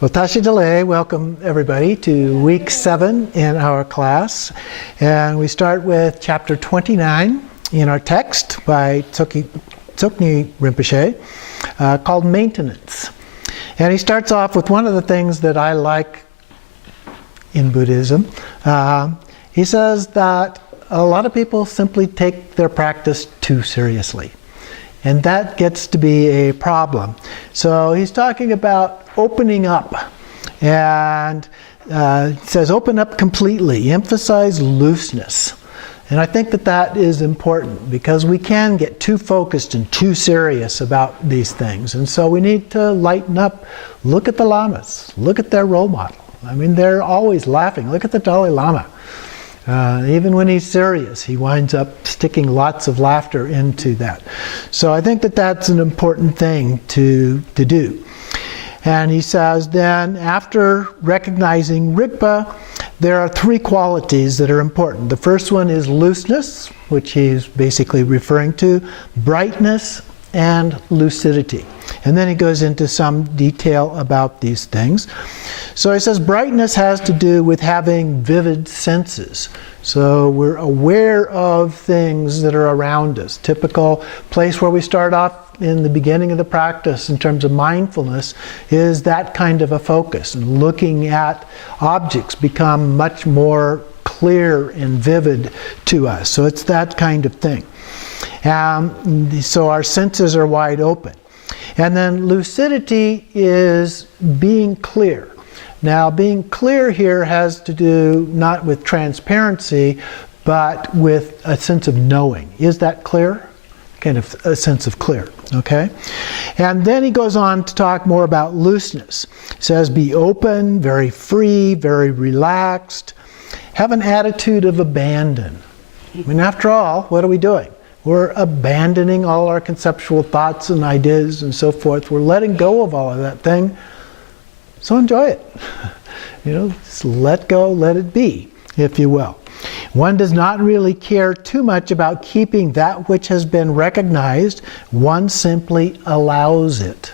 Well, Tashi Delay, welcome everybody to week 7 in our class. And we start with chapter 29 in our text by Dzogchen Rinpoche called Maintenance. And he starts off with one of the things that I like in Buddhism. He says that a lot of people simply take their practice too seriously. And that gets to be a problem. So he's talking about opening up. And says open up completely, emphasize looseness. And I think that that is important because we can get too focused and too serious about these things. And so we need to lighten up. Look at the lamas. Look at their role model. I mean, they're always laughing. Look at the Dalai Lama. Even when he's serious, he winds up sticking lots of laughter into that. So I think that that's an important thing to do. And he says then, after recognizing Ripa, there are 3 qualities that are important. The first one is looseness, which he's basically referring to, brightness, and lucidity. And then he goes into some detail about these things. So he says brightness has to do with having vivid senses. So we're aware of things that are around us. Typical place where we start off in the beginning of the practice in terms of mindfulness is that kind of a focus. And looking at objects become much more clear and vivid to us. So it's that kind of thing. So our senses are wide open. And then lucidity is being clear. Now, being clear here has to do not with transparency, but with a sense of knowing. Is that clear? Kind of a sense of clear, okay? And then he goes on to talk more about looseness. He says, be open, very free, very relaxed. Have an attitude of abandon. I mean, after all, what are we doing? We're abandoning all our conceptual thoughts and ideas and so forth. We're letting go of all of that thing. So enjoy it. Just let go, let it be, if you will. One does not really care too much about keeping that which has been recognized. One simply allows it.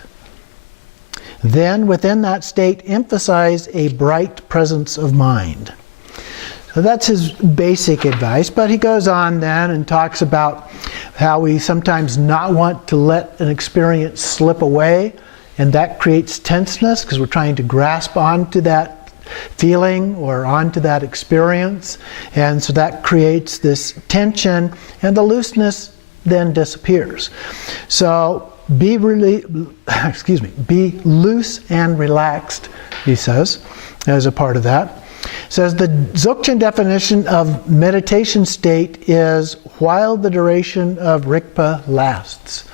Then, within that state, emphasize a bright presence of mind. So that's his basic advice, but he goes on then and talks about how we sometimes not want to let an experience slip away, and that creates tenseness because we're trying to grasp onto that feeling or onto that experience, and so that creates this tension, and the looseness then disappears. So be loose and relaxed, he says, as a part of that. Says the Dzogchen definition of meditation state is while the duration of Ripa lasts.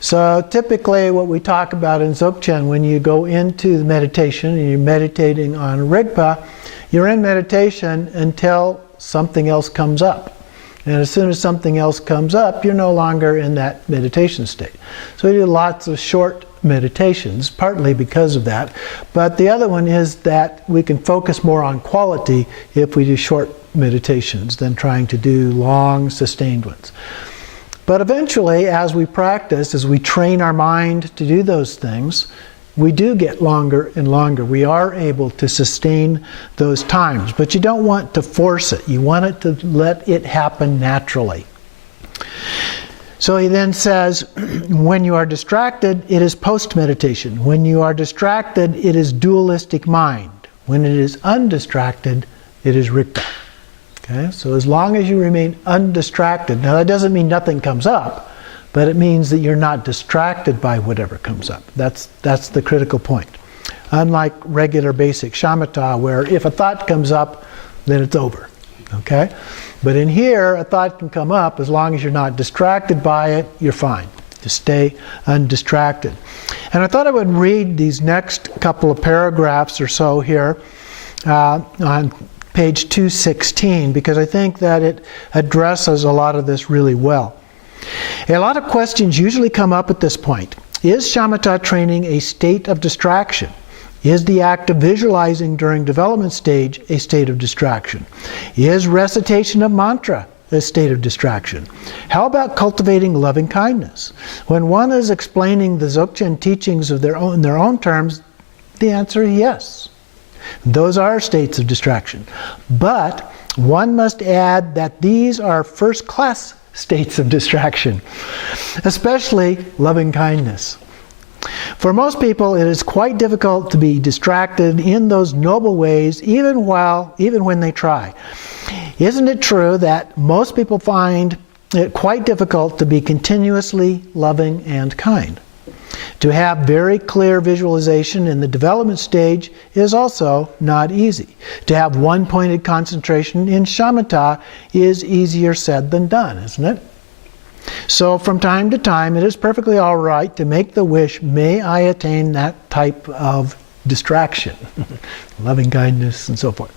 So typically what we talk about in Dzogchen, when you go into the meditation and you're meditating on Ripa, you're in meditation until something else comes up. And as soon as something else comes up, you're no longer in that meditation state. So we do lots of short meditations, partly because of that. But the other one is that we can focus more on quality if we do short meditations than trying to do long, sustained ones. But eventually, as we practice, as we train our mind to do those things, we do get longer and longer. We are able to sustain those times. But you don't want to force it. You want it to let it happen naturally. So he then says, when you are distracted, it is post-meditation. When you are distracted, it is dualistic mind. When it is undistracted, it is Ripa. Okay? So as long as you remain undistracted, now that doesn't mean nothing comes up, but it means that you're not distracted by whatever comes up. That's the critical point. Unlike regular basic shamatha, where if a thought comes up, then it's over. Okay? But in here, a thought can come up. As long as you're not distracted by it, you're fine. Just stay undistracted. And I thought I would read these next couple of paragraphs or so here on page 216, because I think that it addresses a lot of this really well. A lot of questions usually come up at this point. Is shamatha training a state of distraction? Is the act of visualizing during development stage a state of distraction? Is recitation of mantra a state of distraction? How about cultivating loving kindness? When one is explaining the Dzogchen teachings of in their own terms, The answer is yes. Those are states of distraction. But one must add that these are first-class states of distraction, especially loving kindness. For most people, it is quite difficult to be distracted in those noble ways, even when they try. Isn't it true that most people find it quite difficult to be continuously loving and kind? To have very clear visualization in the development stage is also not easy. To have one-pointed concentration in shamatha is easier said than done, isn't it? So from time to time, it is perfectly all right to make the wish, may I attain that type of distraction, loving kindness and so forth.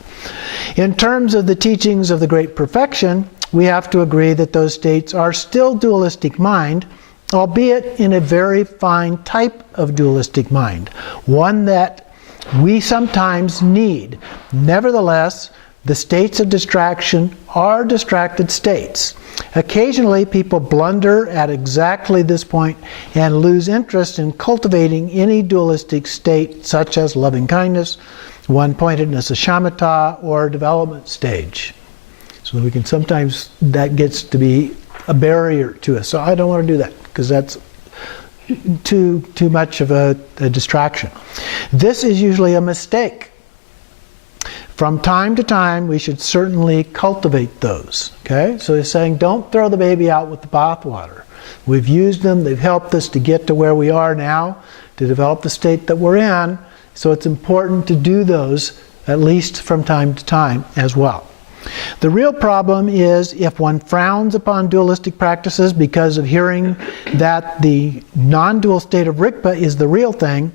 In terms of the teachings of the Great Perfection, we have to agree that those states are still dualistic mind, albeit in a very fine type of dualistic mind, one that we sometimes need. Nevertheless, the states of distraction are distracted states. Occasionally, people blunder at exactly this point and lose interest in cultivating any dualistic state, such as loving kindness, one-pointedness of shamatha, or development stage. So we can sometimes, that gets to be a barrier to us. So I don't want to do that, because that's too much of a distraction. This is usually a mistake. From time to time, we should certainly cultivate those. Okay? So he's saying, don't throw the baby out with the bathwater. We've used them, they've helped us to get to where we are now, to develop the state that we're in. So it's important to do those, at least from time to time as well. The real problem is if one frowns upon dualistic practices because of hearing that the non-dual state of Ripa is the real thing,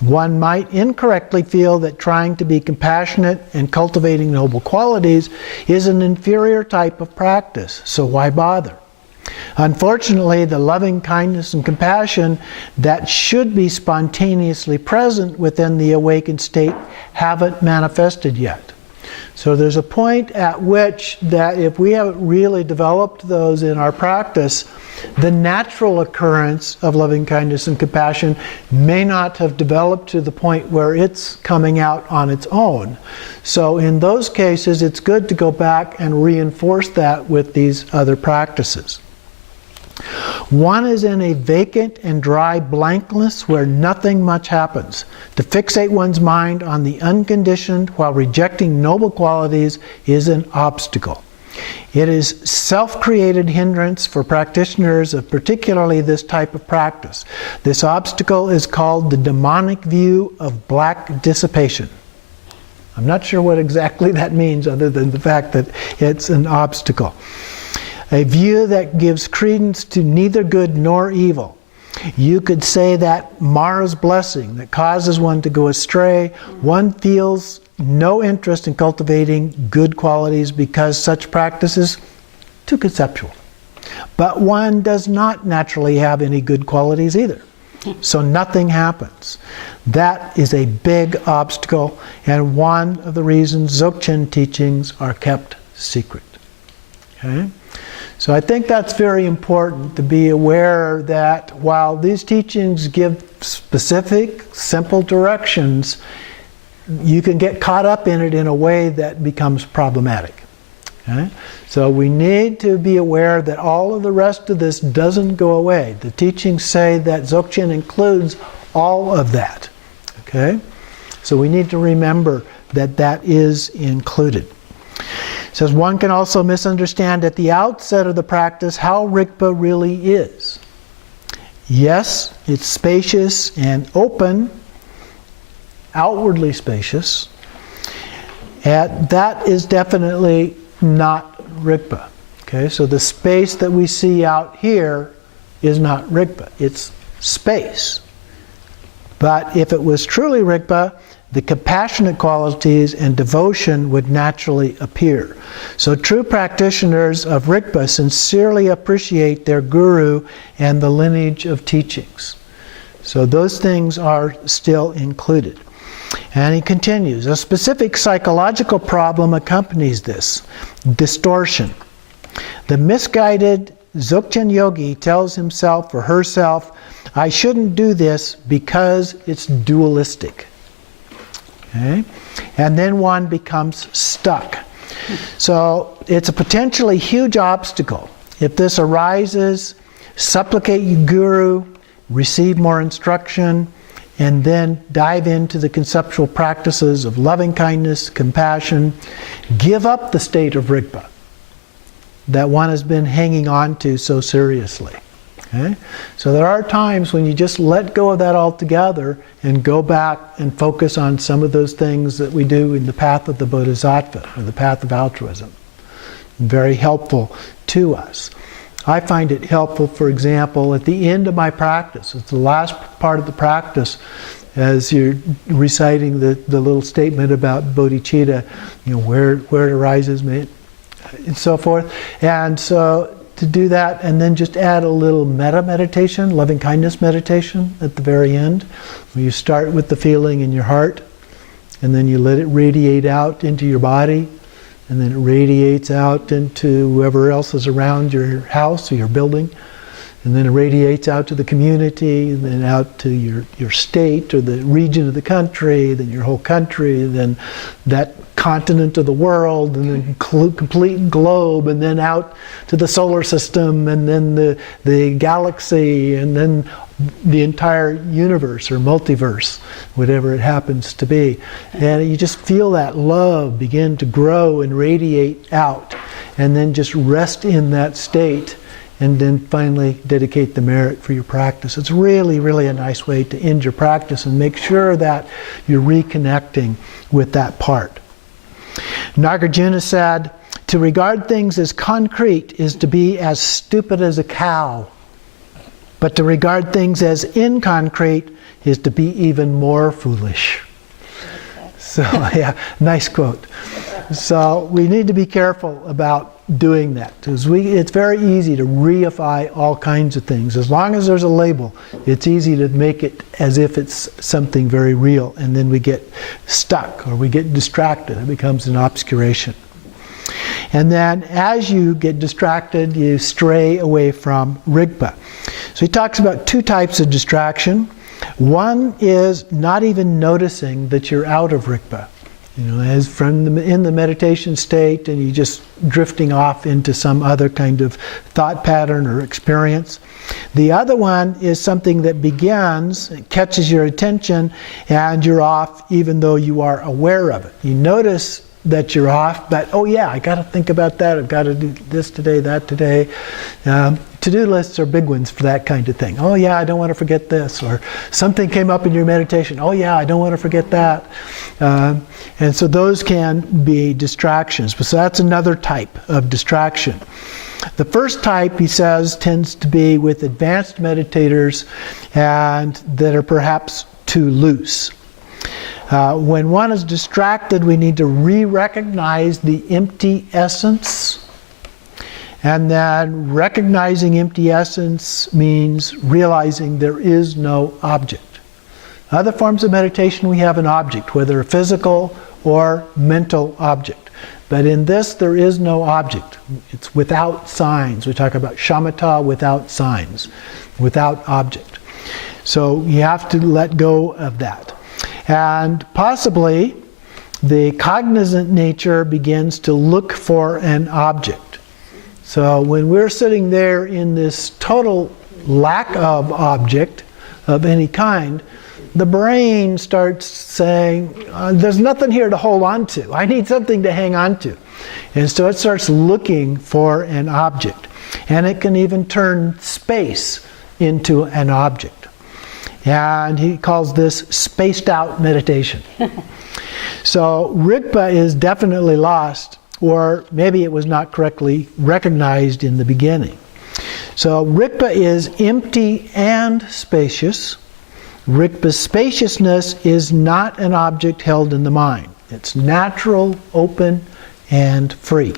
one might incorrectly feel that trying to be compassionate and cultivating noble qualities is an inferior type of practice, so why bother? Unfortunately, the loving kindness and compassion that should be spontaneously present within the awakened state haven't manifested yet. So there's a point at which that if we haven't really developed those in our practice, the natural occurrence of loving kindness and compassion may not have developed to the point where it's coming out on its own. So in those cases, it's good to go back and reinforce that with these other practices. One is in a vacant and dry blankness where nothing much happens. To fixate one's mind on the unconditioned while rejecting noble qualities is an obstacle. It is self-created hindrance for practitioners of particularly this type of practice. This obstacle is called the demonic view of black dissipation. I'm not sure what exactly that means other than the fact that it's an obstacle. A view that gives credence to neither good nor evil. You could say that Mara's blessing that causes one to go astray, one feels no interest in cultivating good qualities because such practice is too conceptual. But one does not naturally have any good qualities either. So nothing happens. That is a big obstacle and one of the reasons Dzogchen teachings are kept secret. Okay? So I think that's very important to be aware that while these teachings give specific, simple directions, you can get caught up in it in a way that becomes problematic. Okay? So we need to be aware that all of the rest of this doesn't go away. The teachings say that Dzogchen includes all of that. Okay? So we need to remember that that is included. It says one can also misunderstand at the outset of the practice how Rigpa really is. Yes, it's spacious and open, outwardly spacious, and that is definitely not Rigpa. Okay, so the space that we see out here is not Rigpa, it's space. But if it was truly Rigpa, the compassionate qualities and devotion would naturally appear. So true practitioners of Rigpa sincerely appreciate their guru and the lineage of teachings. So those things are still included. And he continues, a specific psychological problem accompanies this, distortion. The misguided Dzogchen yogi tells himself or herself, I shouldn't do this because it's dualistic. Okay? And then one becomes stuck. So it's a potentially huge obstacle. If this arises, supplicate your guru, receive more instruction, and then dive into the conceptual practices of loving kindness, compassion. Give up the state of Ripa that one has been hanging on to so seriously. Okay? So there are times when you just let go of that altogether and go back and focus on some of those things that we do in the path of the Bodhisattva, or the path of altruism. Very helpful to us. I find it helpful, for example, at the end of my practice. It's the last part of the practice, as you're reciting the little statement about bodhicitta, where it arises, and so forth. And so to do that, and then just add a little metta meditation, loving kindness meditation at the very end, where you start with the feeling in your heart, and then you let it radiate out into your body, and then it radiates out into whoever else is around your house or your building, and then it radiates out to the community, and then out to your state or the region of the country, then your whole country, then that continent of the world, and then complete globe, and then out to the solar system, and then the galaxy, and then the entire universe or multiverse, whatever it happens to be. And you just feel that love begin to grow and radiate out, and then just rest in that state, and then finally dedicate the merit for your practice. It's really, really a nice way to end your practice and make sure that you're reconnecting with that part. Nagarjuna said, "To regard things as concrete is to be as stupid as a cow. But to regard things as inconcrete is to be even more foolish." So, yeah, nice quote. So we need to be careful about doing that, because it's very easy to reify all kinds of things. As long as there's a label, it's easy to make it as if it's something very real, and then we get stuck or we get distracted. It becomes an obscuration. And then as you get distracted, you stray away from Rigpa. So he talks about two types of distraction. One is not even noticing that you're out of Rigpa. As in the meditation state, and you're just drifting off into some other kind of thought pattern or experience. The other one is something that begins, it catches your attention, and you're off even though you are aware of it. You notice that you're off, but oh yeah, I got to think about that. I've got to do this today, that today. To-do lists are big ones for that kind of thing. Oh yeah, I don't want to forget this. Or something came up in your meditation. Oh yeah, I don't want to forget that. And so those can be distractions. So that's another type of distraction. The first type, he says, tends to be with advanced meditators and that are perhaps too loose. When one is distracted, we need to re-recognize the empty essence. And then recognizing empty essence means realizing there is no object. Other forms of meditation, we have an object, whether a physical or mental object. But in this, there is no object. It's without signs. We talk about shamatha, without signs, without object. So you have to let go of that. And possibly the cognizant nature begins to look for an object. So when we're sitting there in this total lack of object of any kind, the brain starts saying, there's nothing here to hold on to. I need something to hang on to. And so it starts looking for an object. And it can even turn space into an object. And he calls this spaced out meditation. So Rigpa is definitely lost, or maybe it was not correctly recognized in the beginning. So Rigpa is empty and spacious. Rigpa's spaciousness is not an object held in the mind. It's natural, open, and free.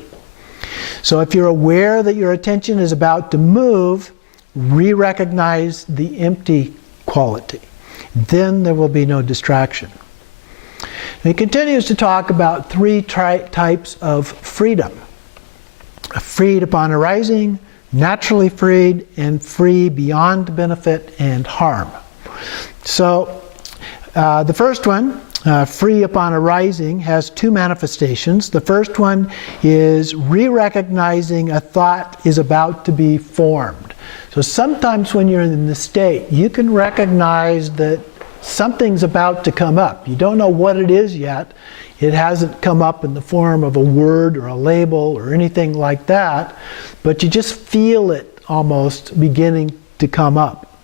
So if you're aware that your attention is about to move, re-recognize the empty quality. Then there will be no distraction. And he continues to talk about three types of freedom. Freed upon arising, naturally freed, and free beyond benefit and harm. So the first one, free upon arising, has two manifestations. The first one is re-recognizing a thought is about to be formed. So sometimes when you're in the state, you can recognize that something's about to come up. You don't know what it is yet. It hasn't come up in the form of a word or a label or anything like that, but you just feel it almost beginning to come up.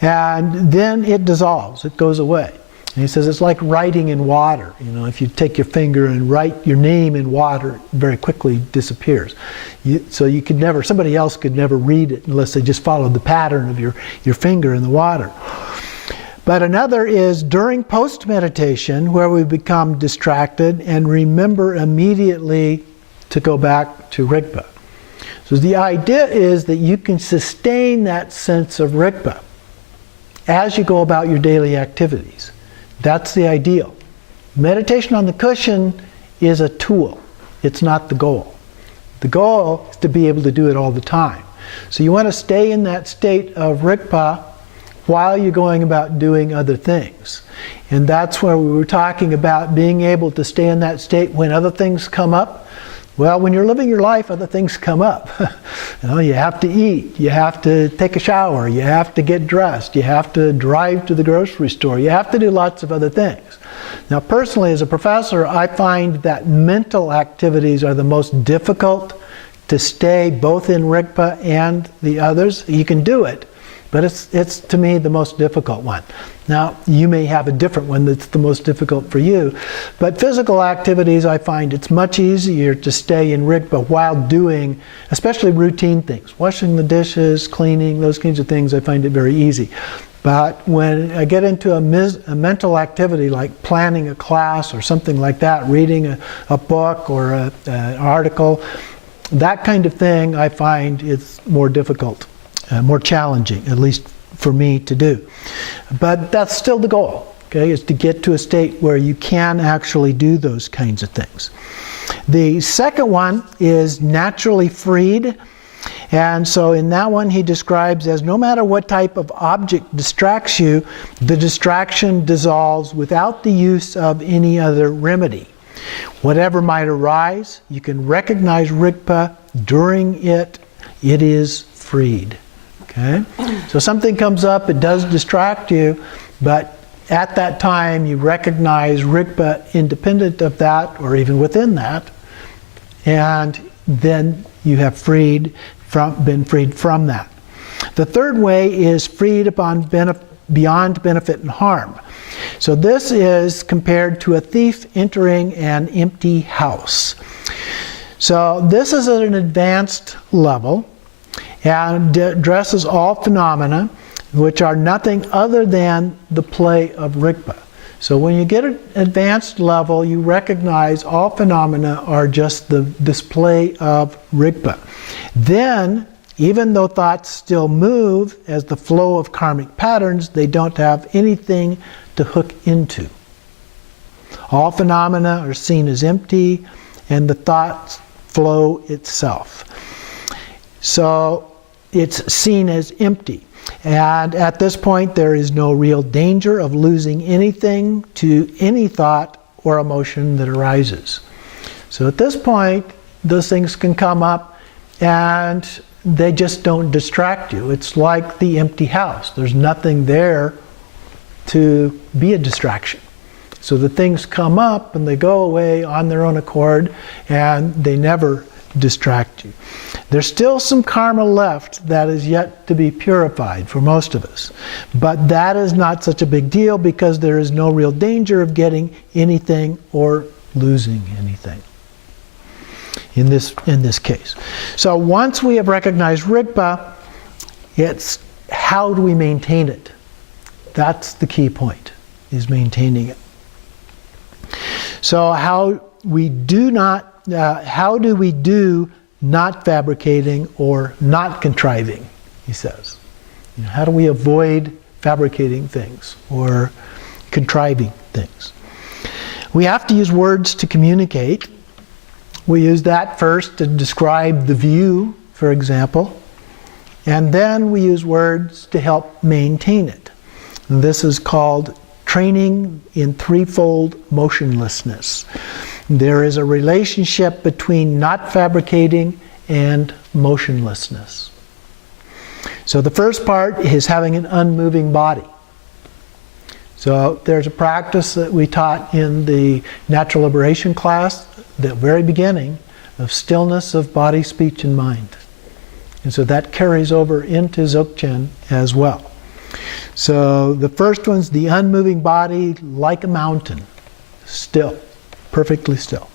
And then it dissolves, it goes away. And he says it's like writing in water. You know, if you take your finger and write your name in water, it very quickly disappears. So you could never, somebody else could never read it unless they just followed the pattern of your finger in the water. But another is during post-meditation, where we become distracted and remember immediately to go back to Ripa. So the idea is that you can sustain that sense of Ripa as you go about your daily activities. That's the ideal. Meditation on the cushion is a tool. It's not the goal. The goal is to be able to do it all the time. So you want to stay in that state of Ripa while you're going about doing other things. And that's where we were talking about being able to stay in that state when other things come up. Well, when you're living your life, other things come up. You know, you have to eat, you have to take a shower, you have to get dressed, you have to drive to the grocery store, you have to do lots of other things. Now, personally, as a professor, I find that mental activities are the most difficult to stay both in Ripa and the others. You can do it, but it's to me the most difficult one. Now, you may have a different one that's the most difficult for you, but physical activities, I find it's much easier to stay in Ripa while doing, especially routine things. Washing the dishes, cleaning, those kinds of things, I find it very easy. But when I get into a mental activity like planning a class or something like that, reading a book or an article, that kind of thing I find is more difficult. More challenging, at least for me to do. But that's still the goal, okay, is to get to a state where you can actually do those kinds of things. The second one is naturally freed. And so in that one he describes as no matter what type of object distracts you, the distraction dissolves without the use of any other remedy. Whatever might arise, you can recognize Ripa during it. It is freed. Okay? So something comes up, it does distract you, but at that time you recognize Ripa independent of that, or even within that, and then you have been freed from that. The third way is freed beyond benefit and harm. So this is compared to a thief entering an empty house. So this is at an advanced level, and addresses all phenomena which are nothing other than the play of Ripa. So when you get an advanced level, you recognize all phenomena are just the display of Ripa. Then, even though thoughts still move as the flow of karmic patterns, they don't have anything to hook into. All phenomena are seen as empty, and the thoughts flow itself. So it's seen as empty. And at this point, there is no real danger of losing anything to any thought or emotion that arises. So at this point, those things can come up and they just don't distract you. It's like the empty house. There's nothing there to be a distraction. So the things come up and they go away on their own accord, and they never distract you. There's still some karma left that is yet to be purified for most of us. But that is not such a big deal because there is no real danger of getting anything or losing anything in this case. So once we have recognized Ripa, it's how do we maintain it? That's the key point, is maintaining it. So how do we do not fabricating or not contriving, he says. You know, how do we avoid fabricating things or contriving things? We have to use words to communicate. We use that first to describe the view, for example, and then we use words to help maintain it. And this is called training in threefold motionlessness. There is a relationship between not fabricating and motionlessness. So the first part is having an unmoving body. So there's a practice that we taught in the Natural Liberation class, the very beginning, of stillness of body, speech, and mind. And so that carries over into Dzogchen as well. So the first one's the unmoving body like a mountain, still, perfectly still.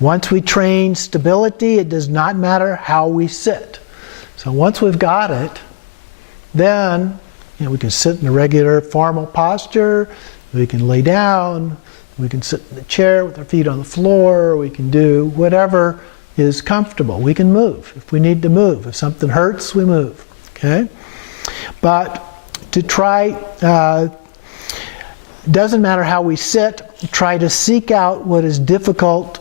Once we train stability, it does not matter how we sit. So once we've got it, then we can sit in a regular formal posture, we can lay down, we can sit in the chair with our feet on the floor, we can do whatever is comfortable. We can move if we need to move. If something hurts, we move. Okay? But to try, doesn't matter how we sit, try to seek out what is difficult,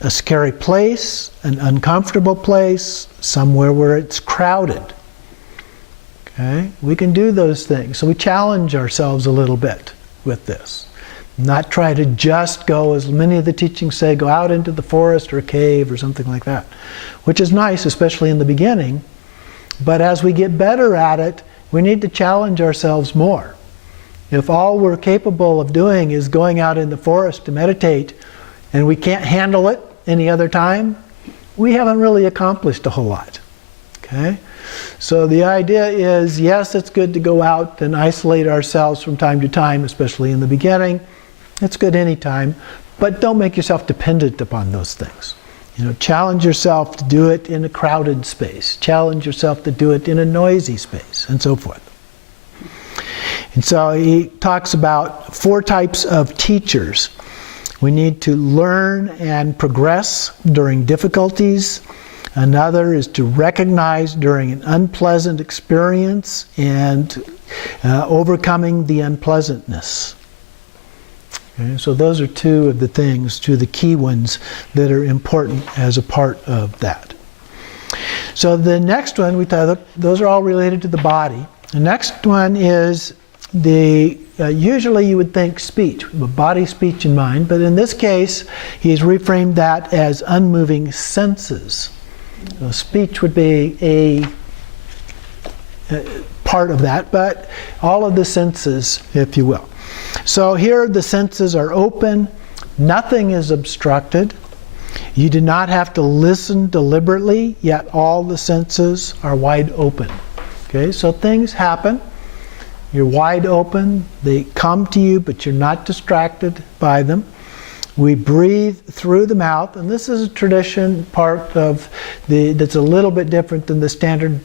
a scary place, an uncomfortable place, somewhere where it's crowded. Okay? We can do those things. So we challenge ourselves a little bit with this. Not try to just go, as many of the teachings say, go out into the forest or a cave or something like that. Which is nice, especially in the beginning. But as we get better at it, we need to challenge ourselves more. If all we're capable of doing is going out in the forest to meditate, and we can't handle it any other time, we haven't really accomplished a whole lot. Okay? So the idea is, yes, it's good to go out and isolate ourselves from time to time, especially in the beginning. It's good anytime, but don't make yourself dependent upon those things. Challenge yourself to do it in a crowded space. Challenge yourself to do it in a noisy space, and so forth. And so he talks about 4 types of teachers. We need to learn and progress during difficulties. Another is to recognize during an unpleasant experience and overcoming the unpleasantness. Okay, so those are 2 of the things, 2 of the key ones that are important as a part of that. So the next one, those are all related to the body. The next one is usually you would think speech, body, speech, and mind, but in this case, he's reframed that as unmoving senses. So speech would be a part of that, but all of the senses, if you will. So here the senses are open, nothing is obstructed. You do not have to listen deliberately, yet all the senses are wide open. Okay, so things happen. You're wide open, they come to you, but you're not distracted by them. We breathe through the mouth, and this is a tradition part of that's a little bit different than the standard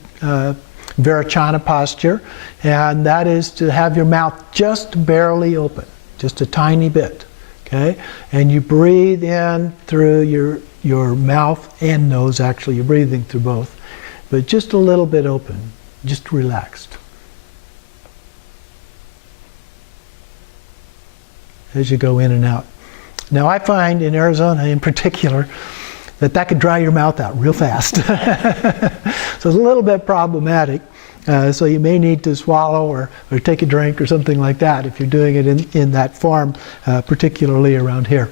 Virachana posture, and that is to have your mouth just barely open, just a tiny bit, okay? And you breathe in through your mouth and nose, actually, you're breathing through both, but just a little bit open, just relaxed. As you go in and out. Now I find in Arizona in particular that could dry your mouth out real fast. So it's a little bit problematic. So you may need to swallow or take a drink or something like that if you're doing it in that form, particularly around here.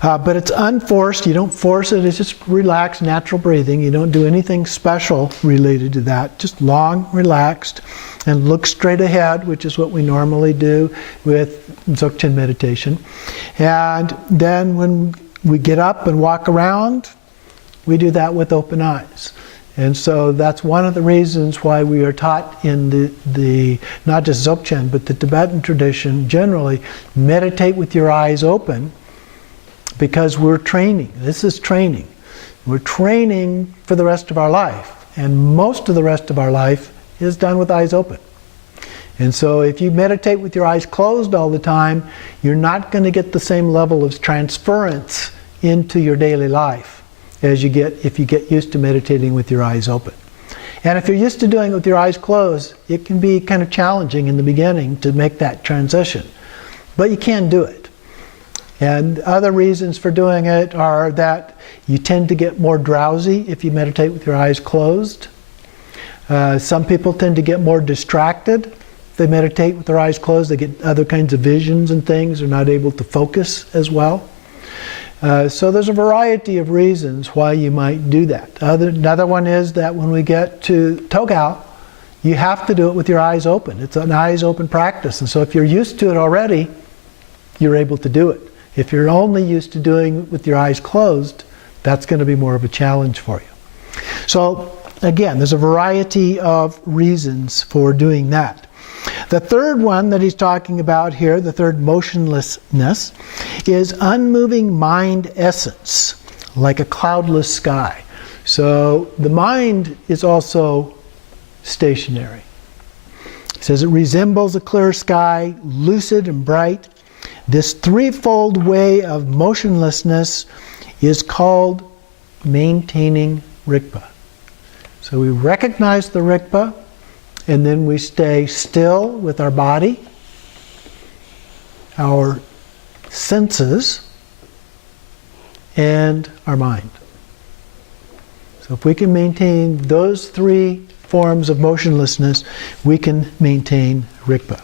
But it's unforced, you don't force it, it's just relaxed, natural breathing. You don't do anything special related to that, just long, relaxed, and look straight ahead, which is what we normally do with Dzogchen meditation. And then when we get up and walk around, we do that with open eyes. And so that's one of the reasons why we are taught in the not just Dzogchen, but the Tibetan tradition generally, meditate with your eyes open, because we're training. This is training. We're training for the rest of our life. And most of the rest of our life is done with eyes open. And so if you meditate with your eyes closed all the time, you're not going to get the same level of transference into your daily life as you get if you get used to meditating with your eyes open. And if you're used to doing it with your eyes closed, it can be kind of challenging in the beginning to make that transition. But you can do it. And other reasons for doing it are that you tend to get more drowsy if you meditate with your eyes closed. Some people tend to get more distracted they meditate with their eyes closed, they get other kinds of visions and things. They're not able to focus as well. So there's a variety of reasons why you might do that. Another one is that when we get to Togao, you have to do it with your eyes open. It's an eyes open practice. And so if you're used to it already, you're able to do it. If you're only used to doing it with your eyes closed, that's going to be more of a challenge for you. So again, there's a variety of reasons for doing that. The third one that he's talking about here, the third motionlessness, is unmoving mind essence, like a cloudless sky. So the mind is also stationary. It says it resembles a clear sky, lucid and bright. This threefold way of motionlessness is called maintaining Ripa. So we recognize the Ripa, and then we stay still with our body, our senses, and our mind. So if we can maintain those three forms of motionlessness, we can maintain Ripa.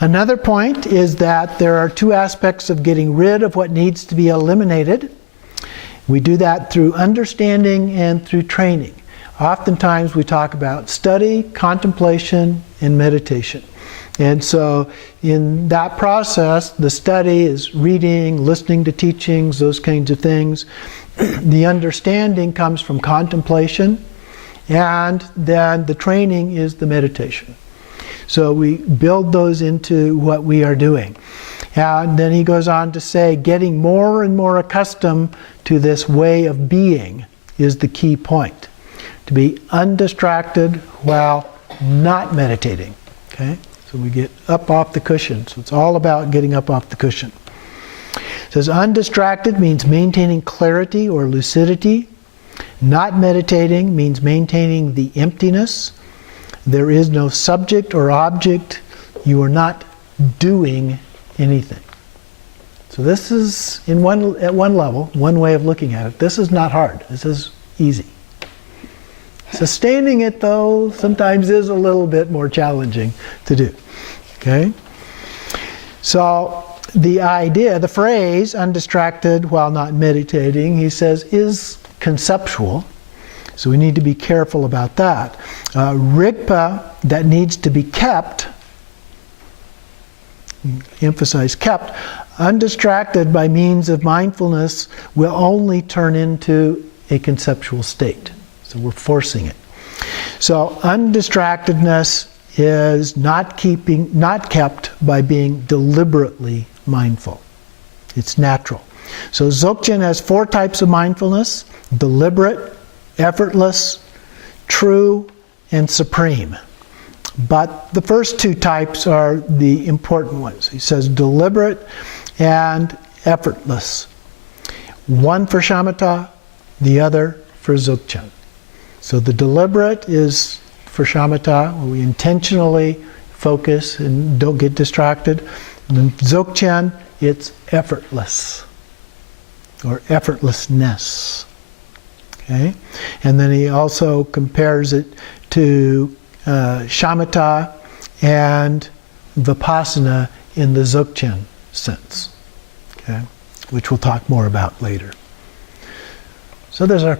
Another point is that there are two aspects of getting rid of what needs to be eliminated. We do that through understanding and through training. Oftentimes we talk about study, contemplation, and meditation. And so in that process, the study is reading, listening to teachings, those kinds of things. The understanding comes from contemplation, and then the training is the meditation. So we build those into what we are doing. And then he goes on to say, getting more and more accustomed to this way of being is the key point. To be undistracted while not meditating. Okay? So we get up off the cushion. So it's all about getting up off the cushion. It says undistracted means maintaining clarity or lucidity. Not meditating means maintaining the emptiness. There is no subject or object. You are not doing anything. So this is, at one level, one way of looking at it, this is not hard. This is easy. Sustaining it, though, sometimes is a little bit more challenging to do. Okay? So the idea, the phrase, undistracted while not meditating, he says, is conceptual. So we need to be careful about that. Ripa that needs to be kept, emphasize kept, undistracted by means of mindfulness will only turn into a conceptual state. So we're forcing it. So undistractedness is not kept by being deliberately mindful. It's natural. So Dzogchen has 4 types of mindfulness: deliberate, effortless, true, and supreme. But the first 2 types are the important ones. He says deliberate and effortless. One for shamatha, the other for Dzogchen. So the deliberate is for shamatha, where we intentionally focus and don't get distracted. And then Dzogchen, it's effortless, or effortlessness. Okay? And then he also compares it to shamatha and vipassana in the Dzogchen sense, okay? Which we'll talk more about later. So there's our